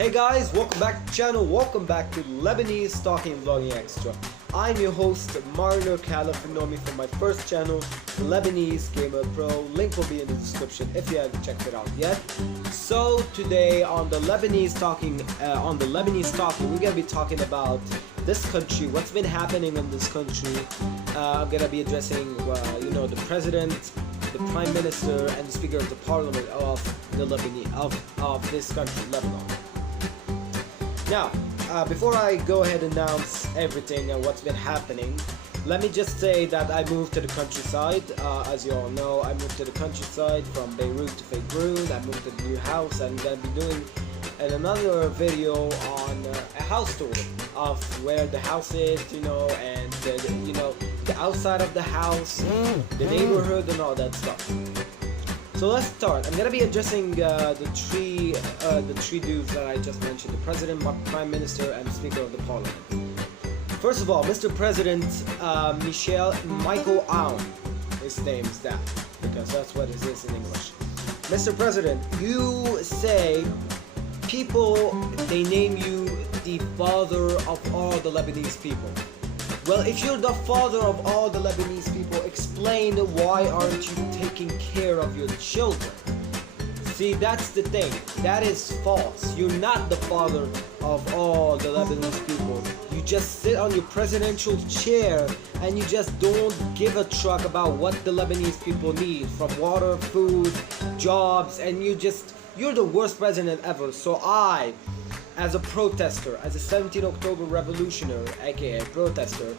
Hey guys, welcome back to the channel, welcome back to Lebanese Talking Vlogging Extra. I'm your host, Mariner Caliph, you know me from my first channel, Lebanese Gamer Pro. Link will be in the description if you haven't checked it out yet. So today on the Lebanese Talking, we're gonna be talking about this country, what's been happening in this country. I'm gonna be addressing, the president, the prime minister, and the speaker of the parliament of the of this country, Lebanon. Now, before I go ahead and announce everything and what's been happening, let me just say that I moved to the countryside. As you all know, I moved to the countryside from Beirut to Beirut. I moved to the new house. I'm gonna be doing another video on a house tour of where the house is, and the outside of the house, the neighborhood, and all that stuff. So let's start. I'm gonna be addressing the three dudes that I just mentioned: the president, prime minister, and speaker of the parliament. First of all, Mr. President Michael Aoun. His name is that because that's what it is in English. Mr. President, you say people, they name you the father of all the Lebanese people. Well, if you're the father of all the Lebanese people, explain why aren't you taking care of your children? See, that's the thing. That is false. You're not the father of all the Lebanese people. You just sit on your presidential chair and you just don't give a truck about what the Lebanese people need, from water, food, jobs, and you're the worst president ever. So I, as a protester, as a 17 October revolutionary, aka protester,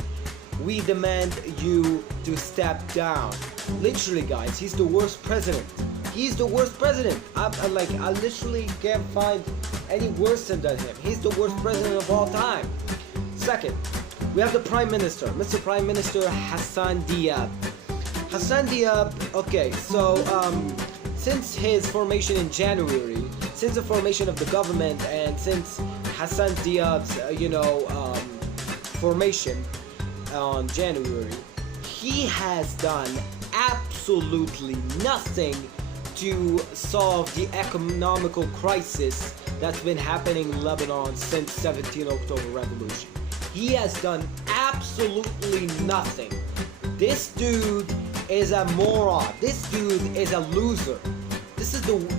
we demand you to step down. Literally, guys, he's the worst president. He's the worst president. I literally can't find any worse than him. He's the worst president of all time. Second, we have the prime minister, Mr. Prime Minister Hassan Diab. Hassan Diab, okay, so since his formation in January, since the formation of the government, and since Hassan Diab's, formation on January, he has done absolutely nothing to solve the economical crisis that's been happening in Lebanon since 17 October Revolution. He has done absolutely nothing. This dude is a moron. This dude is a loser.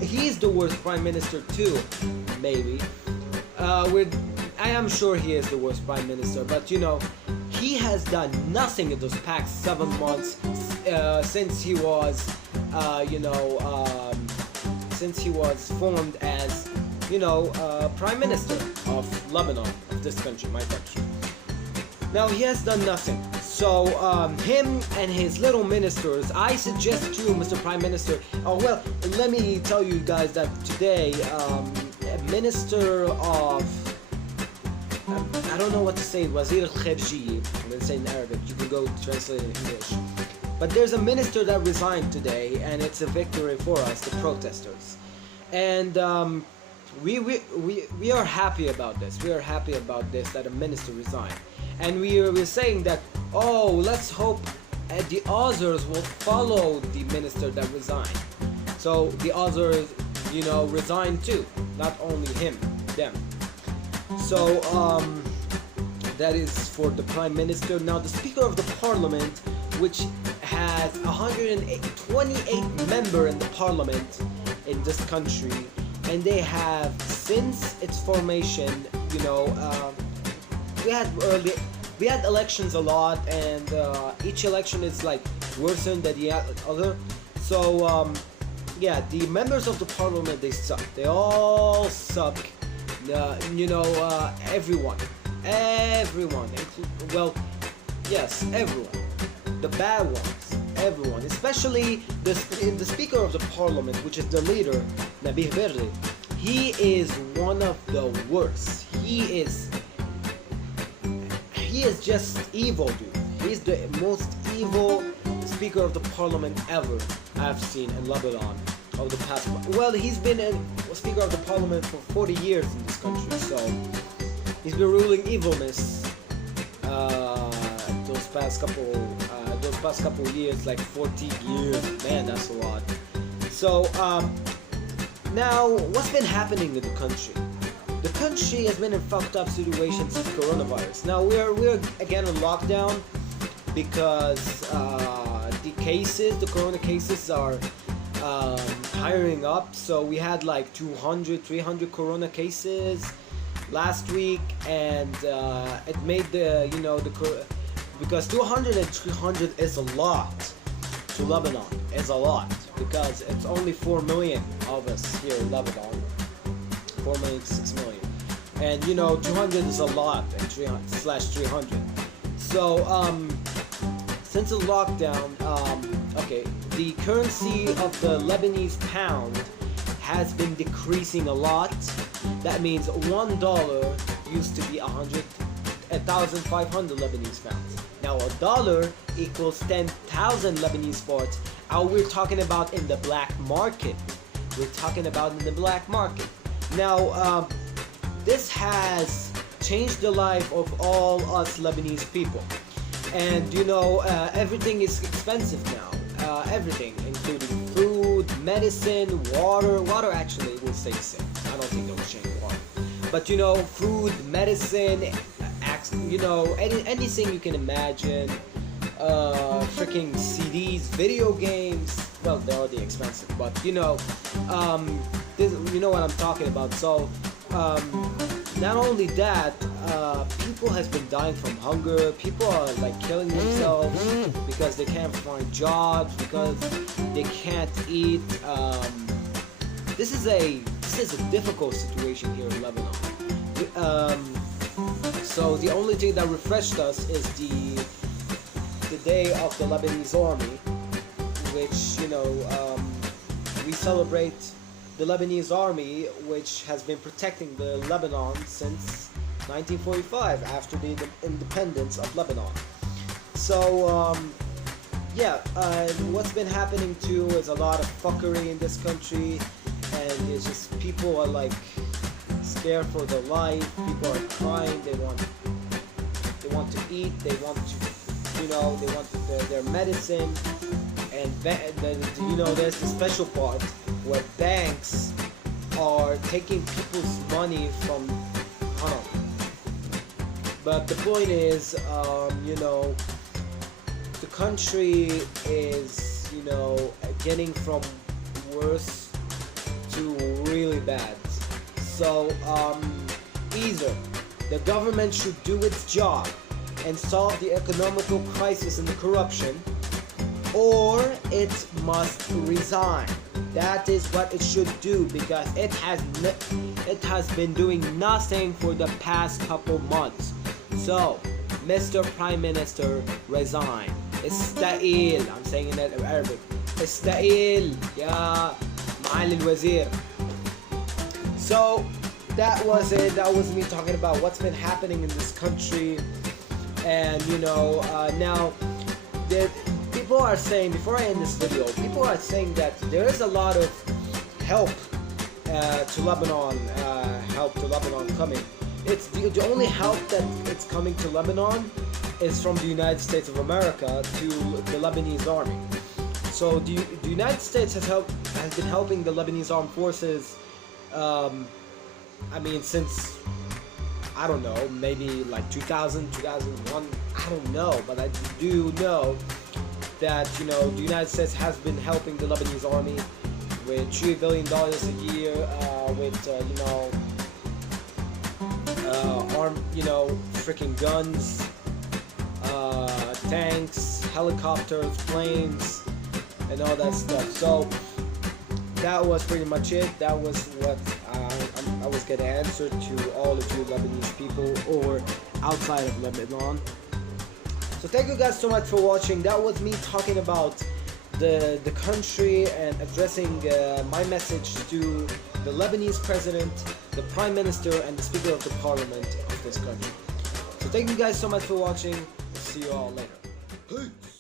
He's the worst prime minister too, maybe. I am sure he is the worst prime minister, but he has done nothing in those past 7 months since he was, formed as, prime minister of Lebanon, of this country, my country. Now he has done nothing. So him and his little ministers, I suggest to Mr. Prime Minister. Oh well, let me tell you guys that today, Minister of I don't know what to say, Wazir al-Kharji, I'm going to say in Arabic, you can go translate it in English. But there's a minister that resigned today, and it's a victory for us, the protesters. And we are happy about this. We are happy about this, that a minister resigned. And we're saying that, let's hope the others will follow the minister that resigned. So the others, resign too, not only him, them. So that is for the prime minister. Now the speaker of the parliament, which has 128 members in the parliament in this country, and they have, since its formation, we had elections a lot, and each election is like worse than the other. So the members of the parliament, they suck. They all suck. Everyone, well, yes, everyone, the bad ones, everyone, especially the speaker of the parliament, which is the leader, Nabih Berri. He is one of the worst. He is just evil, dude. He's the most evil speaker of the parliament ever I've seen in Lebanon of the past. Well, he's been a speaker of the parliament for 40 years in this country, so he's been ruling evilness those past couple years, like 40 years. Man, that's a lot. So now, what's been happening in the country? the country has been in fucked up situation since coronavirus. Now we're again in lockdown because the corona cases are hiring up. So we had like 200, 300 corona cases last week, and it made because 200 and 300 is a lot to Lebanon. Is a lot because it's only 4 million of us here in Lebanon. 4 million to 6 million, and 200 is a lot, and 300. So since the lockdown, the currency of the Lebanese pound has been decreasing a lot. That means $1 used to be 1,500 Lebanese pounds. Now a dollar equals 10,000 Lebanese bahts. We're talking about in the black market. Now this has changed the life of all us Lebanese people. And everything is expensive now. Everything, including food, medicine, water. Water actually will stay the same. I don't think they'll change water. But food, medicine, anything you can imagine. Freaking CDs, video games. Well, they're already expensive, but you know what I'm talking about. So not only that, people has been dying from hunger. People are like killing themselves because they can't find jobs, because they can't eat. This is a difficult situation here in Lebanon. So the only thing that refreshed us is the day of the Lebanese Army, which we celebrate the Lebanese Army, which has been protecting the Lebanon since 1945, after the independence of Lebanon. So what's been happening too is a lot of fuckery in this country, and it's just people are like scared for their life. People are crying. They want to eat. They want to they want their medicine. And there's the special part where banks are taking people's money from home. But the point is, the country is, getting from worse to really bad. So either the government should do its job and solve the economical crisis and the corruption, or it must resign. That is what it should do, because it has been doing nothing for the past couple months. So, Mr. Prime Minister, resign. Ista'il. I'm saying it in Arabic. Ista'il. Ya Ma'al al-Wazir. So, that was it. That was me talking about what's been happening in this country. And now people are saying, before I end this video, people are saying that there is a lot of help to Lebanon coming. It's the only help that it's coming to Lebanon is from the United States of America to the Lebanese army. So the United States has been helping the Lebanese armed forces. Since I don't know, maybe like 2000, 2001. I don't know, but I do know that the United States has been helping the Lebanese army with $3 billion a year, with freaking guns, tanks, helicopters, planes, and all that stuff. So that was pretty much it. That was what I was gonna answer to all of you Lebanese people or outside of Lebanon. So thank you guys so much for watching. That was me talking about the country and addressing my message to the Lebanese president, the prime minister, and the speaker of the parliament of this country. So thank you guys so much for watching. See you all later. Peace.